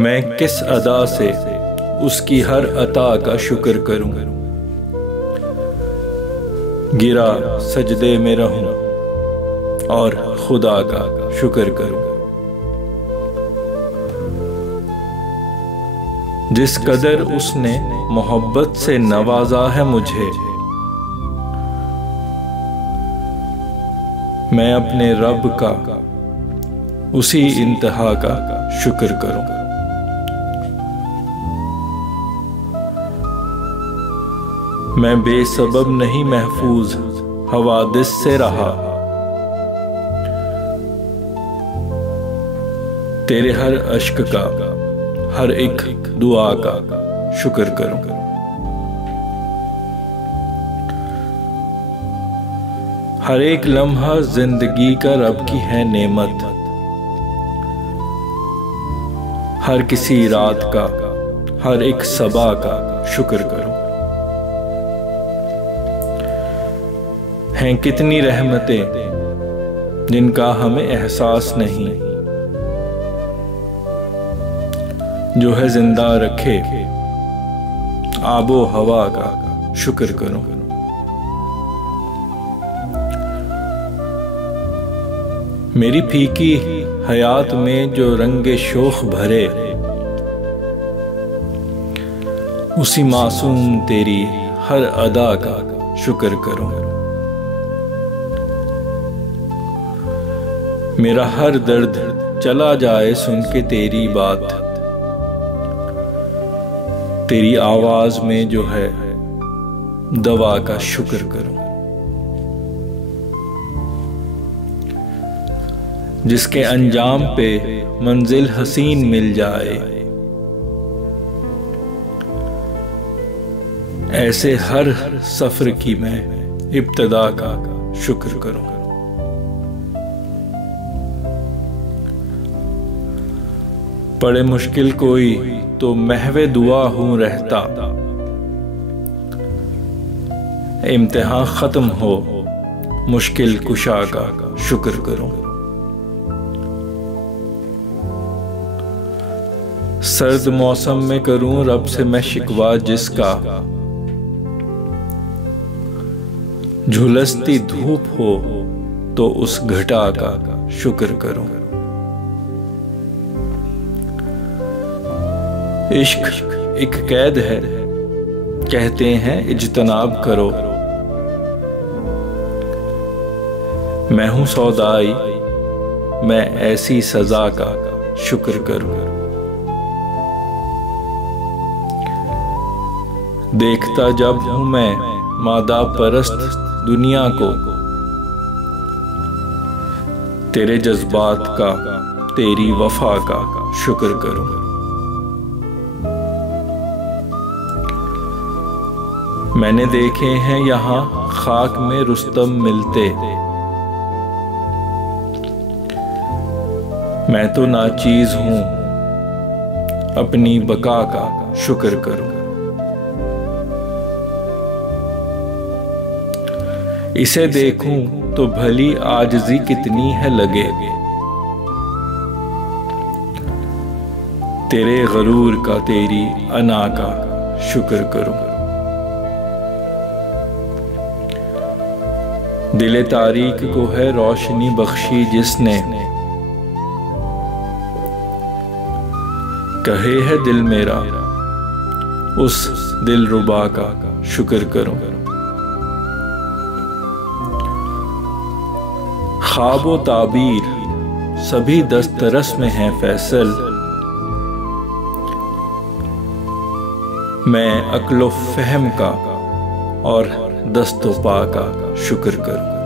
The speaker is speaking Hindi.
मैं किस अदा से उसकी हर अता का शुक्र करूं। गिरा सजदे में रहूं और खुदा का शुक्र करूं। जिस कदर उसने मोहब्बत से नवाजा है मुझे, मैं अपने रब का उसी इंतहा का शुक्र करूं। मैं बेसबब नहीं महफूज हवादिस से रहा, तेरे हर अश्क का हर एक दुआ का शुक्र करूं। हर एक लम्हा जिंदगी का रब की है नेमत, हर किसी रात का हर एक सबा का शुक्र करूं। हैं कितनी रहमतें जिनका हमें एहसास नहीं, जो है जिंदा रखे आबो हवा का शुक्र करूं। मेरी फीकी हयात में जो रंगे शोख भरे, उसी मासूम तेरी हर अदा का शुक्र करूं। मेरा हर दर्द चला जाए सुन के तेरी बात, तेरी आवाज में जो है दवा का शुक्र करूं। जिसके अंजाम पे मंजिल हसीन मिल जाए, ऐसे हर सफर की मैं इब्तदा का शुक्र करूं। पड़े मुश्किल कोई तो महवे दुआ हूं रहता, इम्तिहान खत्म हो मुश्किल कुशा का शुक्र करूं। सर्द मौसम में करूं रब से मैं शिकवा जिसका, झुलसती धूप हो तो उस घटा का शुक्र करूं। इश्क एक कैद है कहते हैं इज्तनाब करो, मैं हूं सौदाई मैं ऐसी सजा का शुक्र करूं। देखता जब हूं मैं मादा परस्त दुनिया को, तेरे जज्बात का तेरी वफा का शुक्र करूं। मैंने देखे हैं यहाँ खाक में रुस्तम मिलते, मैं तो नाचीज हूं अपनी बका का शुक्र करूं। इसे देखूं तो भली आजिज़ी कितनी है लगे, तेरे गरूर का तेरी अना का शुक्र करूं। दिले तारीक को है रोशनी बख्शी जिसने, कहे है दिल मेरा उस दिलरुबा का शुक्र करूं। ख्वाबो ताबीर सभी दस्तरस में है फैसल, मैं अक्लो फहम का और दस्तो पा का शुक्र करूं।